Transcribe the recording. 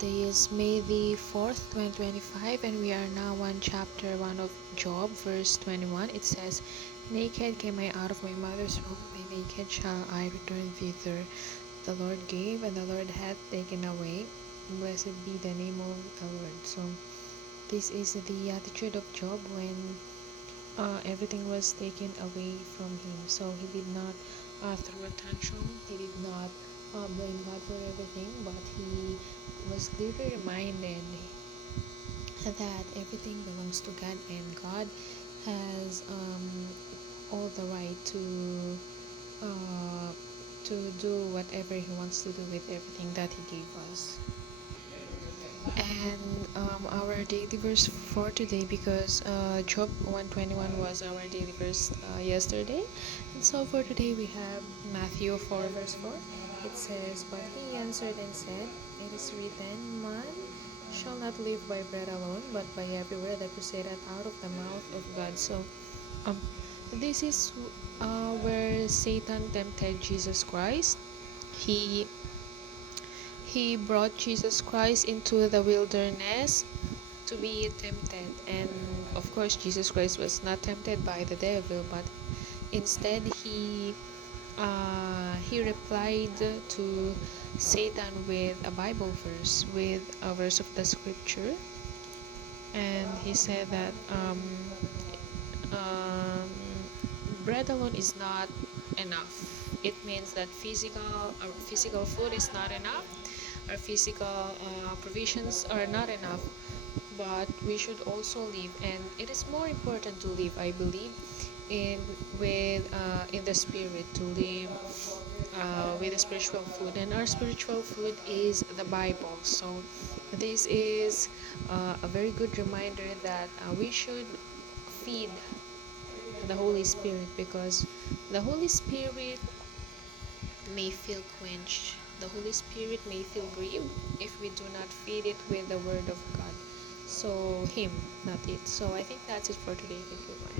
Today is May the 4th, 2025, and we are now on chapter 1 of Job, verse 21. It says, Naked came I out of my mother's womb, and naked shall I return thither. The Lord gave, and the Lord hath taken away. Blessed be the name of the Lord. So, this is the attitude of Job when everything was taken away from him. So, he did not throw a tantrum, he did not blame God for everything, but he was clearly reminded that everything belongs to God, and God has all the right to do whatever He wants to do with everything that He gave us. And our daily verse for today, because Job 121 was our daily verse yesterday, and so for today we have Matthew 4 verse 4. It says, But he answered and said, It is written, Man shall not live by bread alone, but by every word that proceedeth out of the mouth of God. So um, this is where Satan tempted Jesus Christ. He he brought Jesus Christ into the wilderness to be tempted, and of course Jesus Christ was not tempted by the devil, but instead he replied to Satan with a Bible verse, with a verse of the scripture, and he said that um, bread alone is not enough. It means that physical food is not enough, our physical provisions are not enough, but we should also live, and it is more important to live, I believe, in the spirit, to live with the spiritual food, and our spiritual food is the Bible. So this is a very good reminder that we should feed the Holy Spirit, because the Holy Spirit may feel quenched. The Holy Spirit may feel grieved if we do not feed it with the Word of God. So, Him, not it. So, I think that's it for today. Thank you. Bye.